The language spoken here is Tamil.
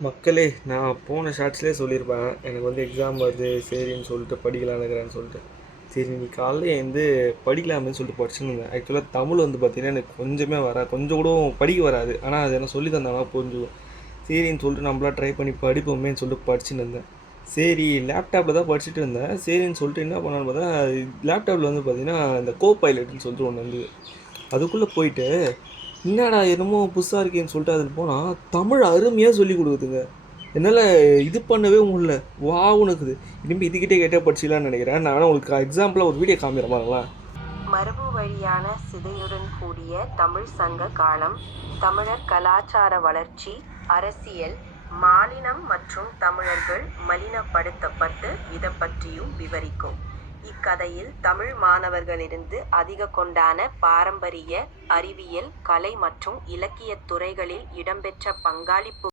மக்களே, நான் போன ஷார்ட்ஸ்லேயே சொல்லியிருப்பேன். எனக்கு வந்து எக்ஸாம் வருது சரின்னு சொல்லிட்டு படிக்கலான்னுக்கிறேன்னு சொல்லிட்டு. சரி இன்னைக்கு காலைல எழுந்து படிக்கலாமேன்னு சொல்லிட்டு படிச்சுன்னு இருந்தேன். ஆக்சுவலாக தமிழ் வந்து பார்த்தீங்கன்னா எனக்கு கொஞ்சமே வராது, கொஞ்சம் கூட படிக்க வராது. ஆனால் அது என்ன சொல்லி தந்தாங்கன்னா புரிஞ்சுக்கும். சரின்னு சொல்லிட்டு நம்மளா ட்ரை பண்ணி படிப்போமேன்னு சொல்லிட்டு படிச்சுன்னு இருந்தேன். சரி லேப்டாப்பில் தான் படிச்சுட்டு இருந்தேன். சரின்னு சொல்லிட்டு என்ன பண்ணான்னு பார்த்தா, லேப்டாப்பில் வந்து பார்த்தீங்கன்னா இந்த கோ பைலட்னு சொல்லிட்டு ஒன்று வந்து அதுக்குள்ளே போயிட்டு என்னடா என்னமோ புதுசாக இருக்கேன்னு சொல்லிட்டு அதில் போனால் தமிழ் அருமையாக சொல்லி கொடுக்குதுங்க. என்னால் இது பண்ணவே முடியல. வாவுன்னு இருக்குது. இனிமேல் இதுக்கிட்டே கேட்டே படிச்சிக்கலாம்னு நினைக்கிறேன். நான் வேணா உங்களுக்கு எக்ஸாம்பிளாக ஒரு வீடியோ காமிக்கிற மாதிரிங்களா? மரபு வழியான சிதையுடன் கூடிய தமிழ் சங்க காலம், தமிழர் கலாச்சார வளர்ச்சி, அரசியல், மாநிலம் மற்றும் தமிழர்கள் மலினப்படுத்தப்பட்டு இதை பற்றியும் விவரிக்கும். இக்கதையில் தமிழ் மாணவர்களிருந்து அதிக கொண்டான பாரம்பரிய, அறிவியல், கலை மற்றும் இலக்கியத் துறைகளில் இடம்பெற்ற பங்களிப்பு